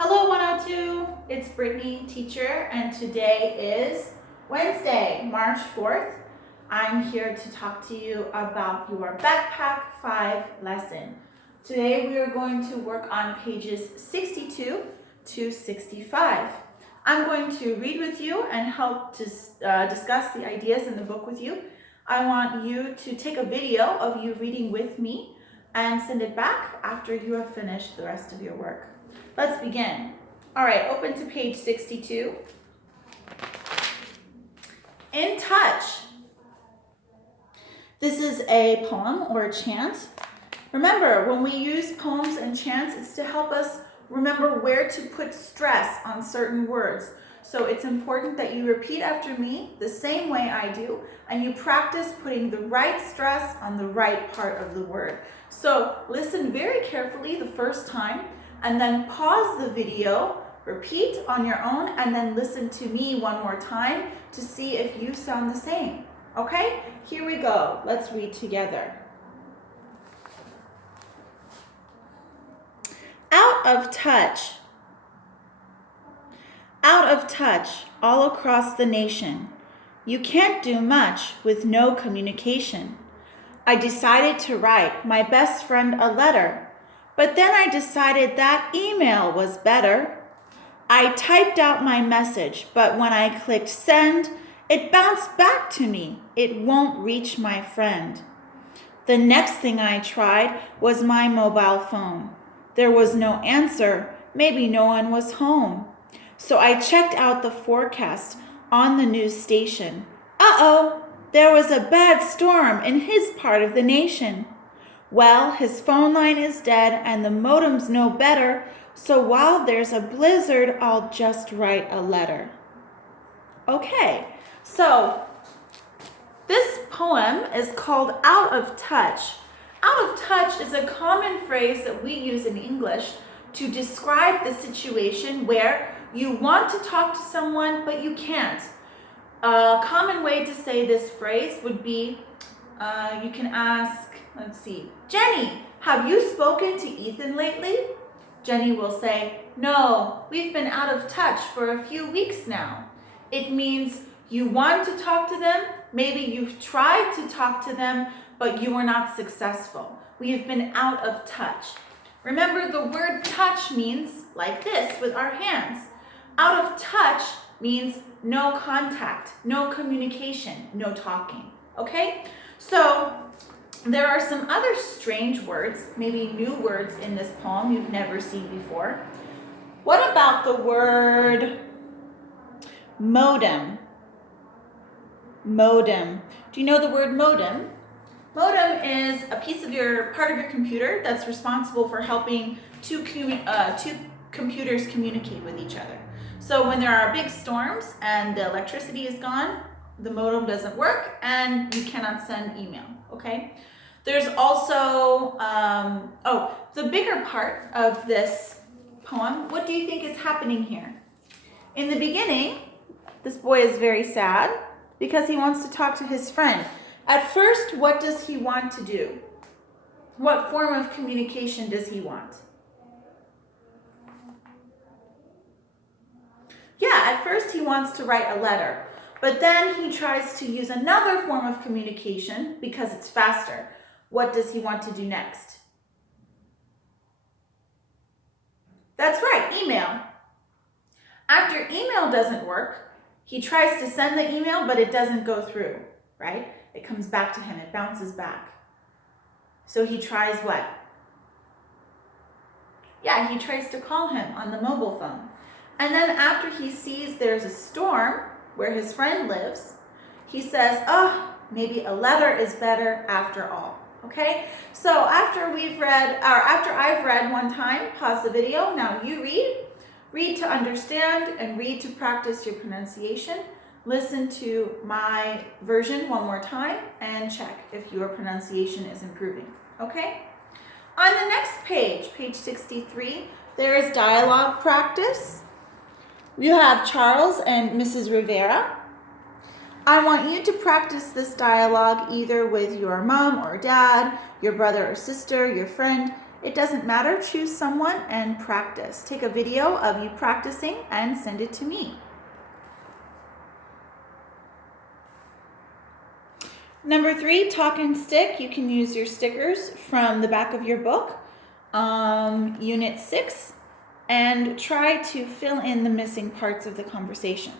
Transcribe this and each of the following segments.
Hello 102, it's Brittany, teacher, and today is Wednesday, March 4th. I'm here to talk to you about your Backpack 5 lesson. Today we are going to work on pages 62 to 65. I'm going to read with you and help to discuss the ideas in the book with you. I want you to take a video of you reading with me and send it back after you have finished the rest of your work. Let's begin. All right, open to page 62. In touch. This is a poem or a chant. Remember, when we use poems and chants, it's to help us remember where to put stress on certain words. So it's important that you repeat after me the same way I do, and you practice putting the right stress on the right part of the word. So listen very carefully the first time, and then pause the video, repeat on your own, and then listen to me one more time to see if you sound the same. Okay? Here we go. Let's read together. Out of touch. Out of touch all across the nation. You can't do much with no communication. I decided to write my best friend a letter. But then I decided that email was better. I typed out my message, but when I clicked send, it bounced back to me. It won't reach my friend. The next thing I tried was my mobile phone. There was no answer. Maybe no one was home. So I checked out the forecast on the news station. Uh-oh, there was a bad storm in his part of the nation. Well, his phone line is dead and the modem's no better, so while there's a blizzard, I'll just write a letter. Okay, so this poem is called Out of Touch. Out of touch is a common phrase that we use in English to describe the situation where you want to talk to someone, but you can't. A common way to say this phrase would be, you can ask, let's see, Jenny, have you spoken to Ethan lately? Jenny will say, no, we've been out of touch for a few weeks now. It means you want to talk to them, maybe you've tried to talk to them, but you were not successful. We have been out of touch. Remember, the word touch means like this with our hands. Out of touch means no contact, no communication, no talking, okay? So there are some other strange words, maybe new words in this poem you've never seen before. What about the word modem? Modem. Do you know the word modem? Modem is a piece of part of your computer that's responsible for helping two computers communicate with each other. So when there are big storms and the electricity is gone, the modem doesn't work and you cannot send email, okay? There's also, the bigger part of this poem, what do you think is happening here? In the beginning, this boy is very sad because he wants to talk to his friend. At first, what does he want to do? What form of communication does he want? Yeah, at first he wants to write a letter, but then he tries to use another form of communication because it's faster. What does he want to do next? That's right, email. After email doesn't work, he tries to send the email, but it doesn't go through, right? It comes back to him, it bounces back. So he tries what? Yeah, he tries to call him on the mobile phone. And then after he sees there's a storm where his friend lives, he says, oh, maybe a letter is better after all. Okay? So after I've read one time, pause the video. Now you read. Read to understand and read to practice your pronunciation. Listen to my version one more time and check if your pronunciation is improving. Okay? On the next page, page 63, there is dialogue practice. You have Charles and Mrs. Rivera. I want you to practice this dialogue either with your mom or dad, your brother or sister, your friend, It doesn't matter, choose someone and practice. Take a video of you practicing and send it to me. Number 3, talk and stick. You can use your stickers from the back of your book, Unit 6, and try to fill in the missing parts of the conversation.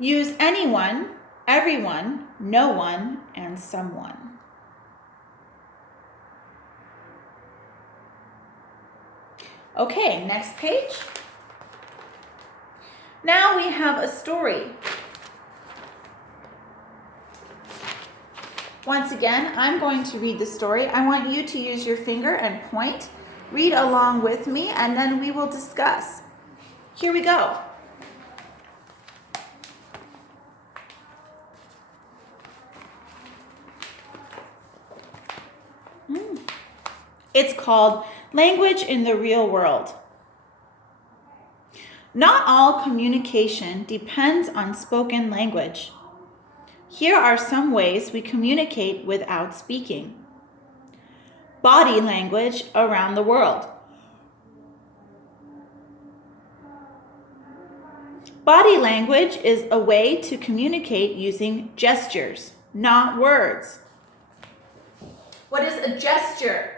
Use anyone, everyone, no one, and someone. Okay, next page. Now we have a story. Once again, I'm going to read the story. I want you to use your finger and point. Read along with me, and then we will discuss. Here we go. It's called Language in the Real World. Not all communication depends on spoken language. Here are some ways we communicate without speaking. Body language around the world. Body language is a way to communicate using gestures, not words. What is a gesture?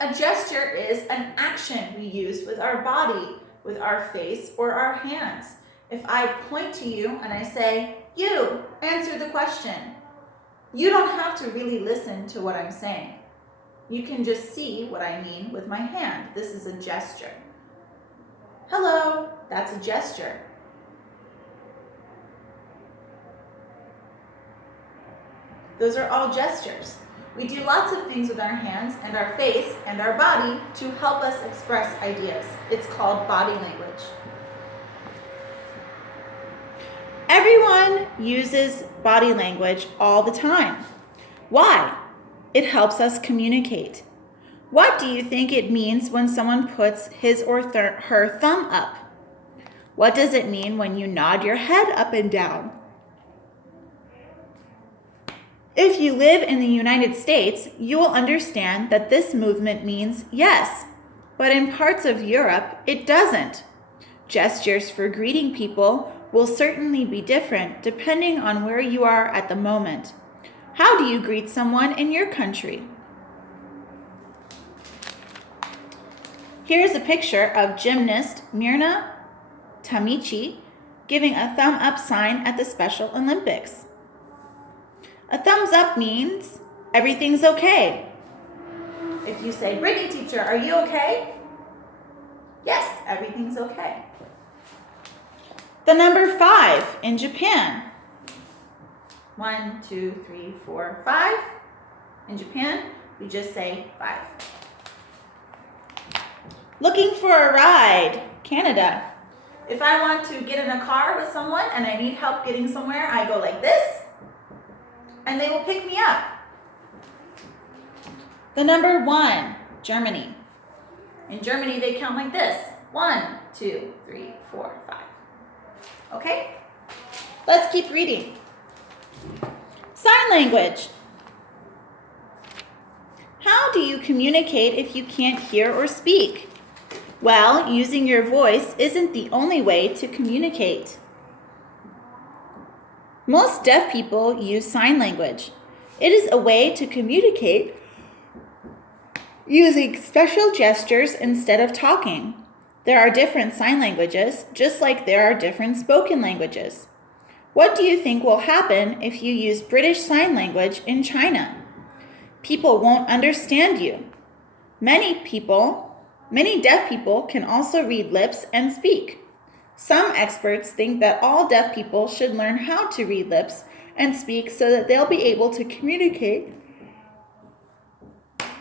A gesture is an action we use with our body, with our face, or our hands. If I point to you and I say, "You, answer the question," you don't have to really listen to what I'm saying. You can just see what I mean with my hand. This is a gesture. Hello, that's a gesture. Those are all gestures. We do lots of things with our hands and our face and our body to help us express ideas. It's called body language. Everyone uses body language all the time. Why? It helps us communicate. What do you think it means when someone puts his or her thumb up? What does it mean when you nod your head up and down? If you live in the United States, you will understand that this movement means yes, but in parts of Europe, it doesn't. Gestures for greeting people will certainly be different depending on where you are at the moment. How do you greet someone in your country? Here's a picture of gymnast Mirna Tamici giving a thumb up sign at the Special Olympics. A thumbs up means everything's okay. If you say, "Brittany teacher, are you okay?" Yes, everything's okay. The number 5 in Japan. 1, 2, 3, 4, 5. In Japan, we just say 5. Looking for a ride, Canada. If I want to get in a car with someone and I need help getting somewhere, I go like this, and they will pick me up. The number 1, Germany. In Germany, they count like this. 1, 2, 3, 4, 5. Okay? Let's keep reading. Sign language. How do you communicate if you can't hear or speak? Well, using your voice isn't the only way to communicate. Most deaf people use sign language. It is a way to communicate using special gestures instead of talking. There are different sign languages, just like there are different spoken languages. What do you think will happen if you use British Sign Language in China? People won't understand you. Many deaf people can also read lips and speak. Some experts think that all deaf people should learn how to read lips and speak so that they'll be able to communicate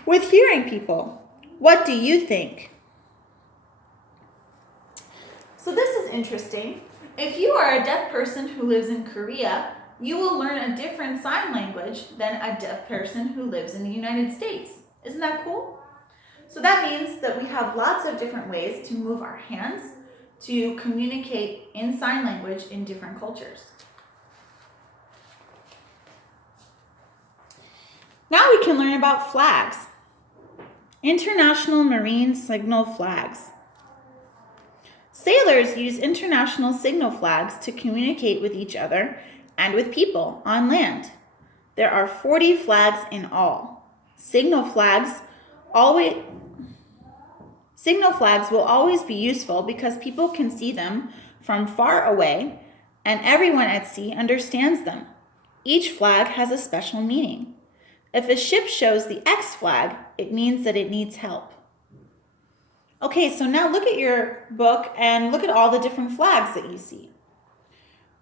with hearing people. What do you think? So this is interesting. If you are a deaf person who lives in Korea, you will learn a different sign language than a deaf person who lives in the United States. Isn't that cool? So that means that we have lots of different ways to move our hands to communicate in sign language in different cultures. Now we can learn about flags. International Marine Signal Flags. Sailors use international signal flags to communicate with each other and with people on land. There are 40 flags in all. Signal flags will always be useful because people can see them from far away and everyone at sea understands them. Each flag has a special meaning. If a ship shows the X flag, it means that it needs help. Okay, so now look at your book and look at all the different flags that you see.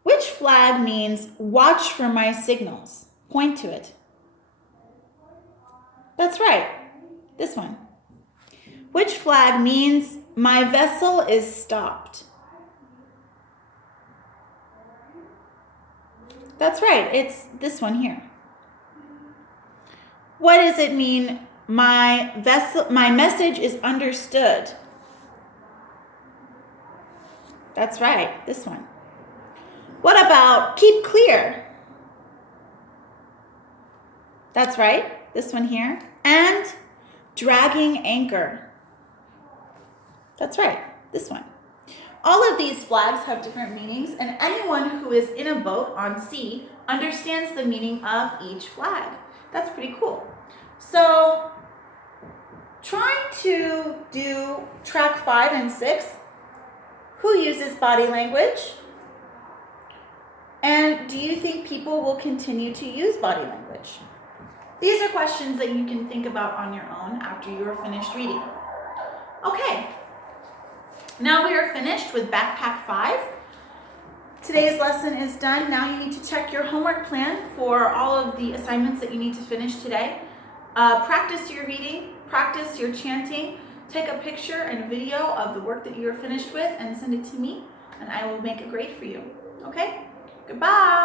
Which flag means watch for my signals? Point to it. That's right, this one. Which flag means my vessel is stopped? That's right, it's this one here. What does it mean my message is understood? That's right, this one. What about keep clear? That's right, this one here. And dragging anchor. That's right, this one. All of these flags have different meanings, and anyone who is in a boat on sea understands the meaning of each flag. That's pretty cool. So, trying to do track 5 and 6, who uses body language? And do you think people will continue to use body language? These are questions that you can think about on your own after you are finished reading. Okay, now we are finished with Backpack 5. Today's lesson is done. Now you need to check your homework plan for all of the assignments that you need to finish today. Practice your reading, practice your chanting, take a picture and video of the work that you are finished with and send it to me, and I will make a grade for you. Okay? Goodbye.